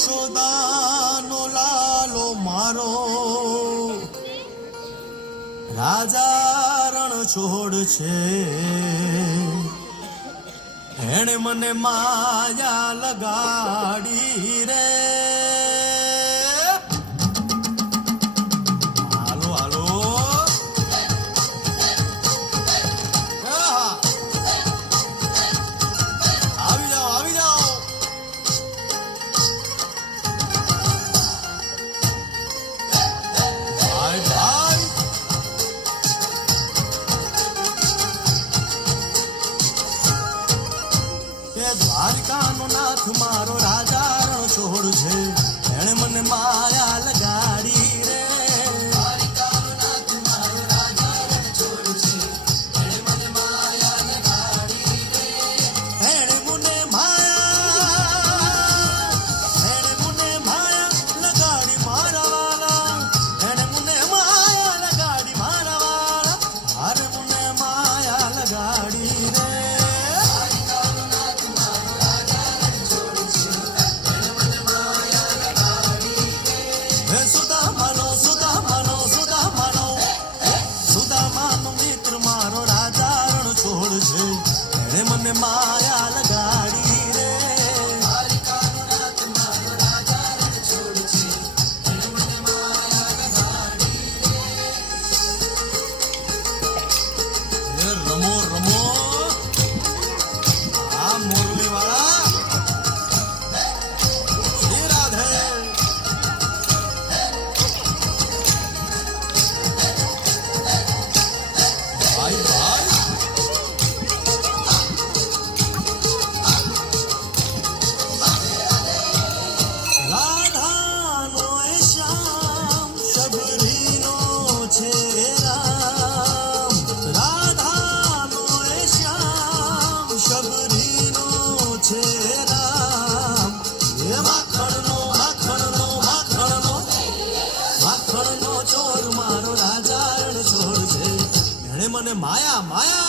યશોદાનો લાલો મારો રાજા રણ છોડ છે. એણે મને માયા લગાડી રે. હાલો હાલો આવી જાઓ આવી જાઓ. ભાઈ ભાઈ દ્વારિકાનો નાથ મારો રાજા રણ છોડ છે. એણે મને માયા લગાડી રે. દ્વારિકાનો નાથ મારો રાજા રણ છોડ છે. એણે મને માયા લગાડી રે. એણે મને માયા લગાડી મારા વાલા. એણે મને માયા લગાડી મારા વાલા. હારે મને માયા લગાડી રે. સુદામાનો મિત્ર મારો રાજા રણ છોડ છે. એણે મને માયા લગાડી રે. દ્વારિકાનો નાથ મારો રાજા રણ છોડ છે. એણે મને માયા લગાડી રે. રમો રમો આ મોરલી વાળા શ્રી રાધે. ભાઈ ભાઈ રાધાનો એ શ્યામ શબરીનો છે રામ. રાધાનો એ શ્યામ શબરીનો છે રામ. એ માખણનો ચોર મારો રાજા રણ છોડ છે. એણે મને માયા માયા